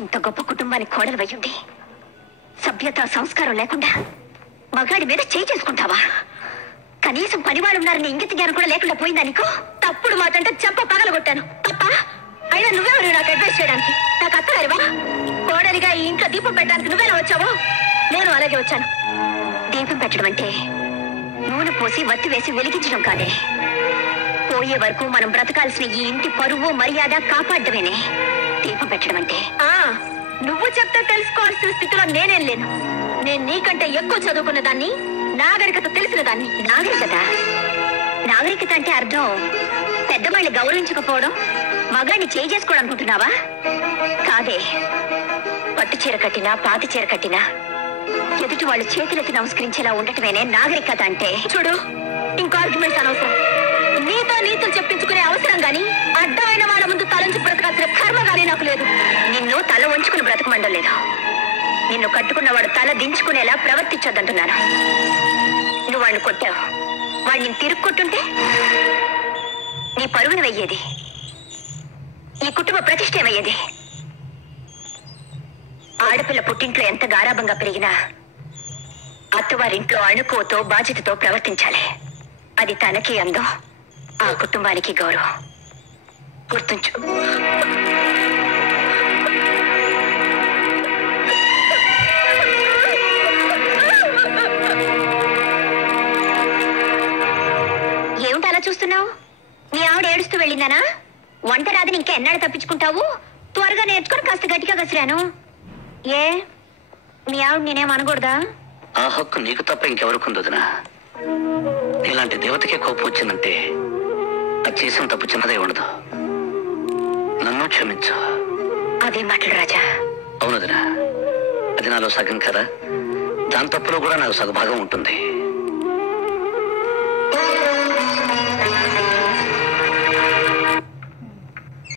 ఇంత గొప్ప కుటుంబానికి కోడలు వయ్యుండి సభ్యత సంస్కారం లేకుండా మగాడి మీద చేయి చేసుకుంటావా? కనీసం పనివాళ్ళు ఉన్నారని ఇంగిత జ్ఞానం కూడా లేకుండా పోయిందా నీకు? తప్పుడు మాట అంటే చెంప పగలగొట్టాను తప్ప. అయినా నువ్వెవరు నాకు అడ్వైస్ చేయడానికి? నాకు అత్తగారివా? కోడలిగా ఈ ఇంట్లో దీపం పెట్టడానికి నువ్వెలా వచ్చావో నేను అలాగే వచ్చాను. దీపం పెట్టడం అంటే నూనె పోసి వత్తి వేసి వెలిగించడం కాదే. పోయే వరకు మనం బ్రతకాల్సిన ఈ ఇంటి పరువు మర్యాద కాపాడమేనే దీపం పెట్టడం అంటే. నువ్వు చెప్తే తెలుసుకోవాల్సిన స్థితిలో నేనేం లేను. నేను నీకంటే ఎక్కువ చదువుకున్న దాన్ని, నాగరికత తెలిసిన దాన్ని. నాగరికత అంటే అర్థం పెద్దవాళ్ళని గౌరవించకపోవడం, మగాడిని చేయి చేసుకోవడం అనుకుంటున్నావా? కాదే. పట్టు చీర కట్టినా పాతి చీర కట్టినా ఎదుటి వాళ్ళు చేతులెత్తి నమస్కరించేలా ఉండటమేనే నాగరికత అంటే. చూడు, ఇంకో ఆర్గ్యుమెంట్స్ అనవసరం. నీతో నీతులు చెప్పించుకునే అవసరం గాని అడ్డమైన వాళ్ళ ముందు తలంచి బ్రతకాల్సిన కర్మ గానీ నాకు లేదు. నిన్ను తల వంచుకుని బ్రతకమండం లేదు. నిన్ను కట్టుకున్నవాడు తల దించుకునేలా ప్రవర్తించొద్దంటున్నాను. నువ్వు వాడిని కొట్టావు, వాడిని తిరుగు కొట్టుంటే నీ పరువును వెయ్యేది, ఈ కుటుంబ ప్రతిష్ట ఏమయ్యేది. ఆడపిల్ల పుట్టింట్లో ఎంత గారాభంగా పెరిగినా అత్తవారింట్లో అణుకోతో బాధ్యతతో ప్రవర్తించాలి. అది తనకి అందం, ఆ కుటుంబానికి గౌరవం. గుర్తుంచు. ఏమిటి అలా చూస్తున్నావు? నీ ఆవిడ ఏడుస్తూ వెళ్ళిందానా? వంట రాదని ఇంకా ఎన్నాడు తప్పించుకుంటావు? త్వరగా నేర్చుకొని కాస్త గట్టిగా కసిరాను. ఏ మీ ఆవిడ నేనేం అనకూడదా? ఆ హక్కు నీకు తప్ప ఇంకెవరుకుందనా? ఇలాంటి దేవతకే కోపం వచ్చిందంటే అది చేసిన తప్పు చిన్నదే ఉండదు. నన్ను క్షమించు. అదే మాటలు రాజా. అవునదినా, అది నాలో సగం కదా. దాని తప్పులో కూడా నాకు సగభాగం ఉంటుంది.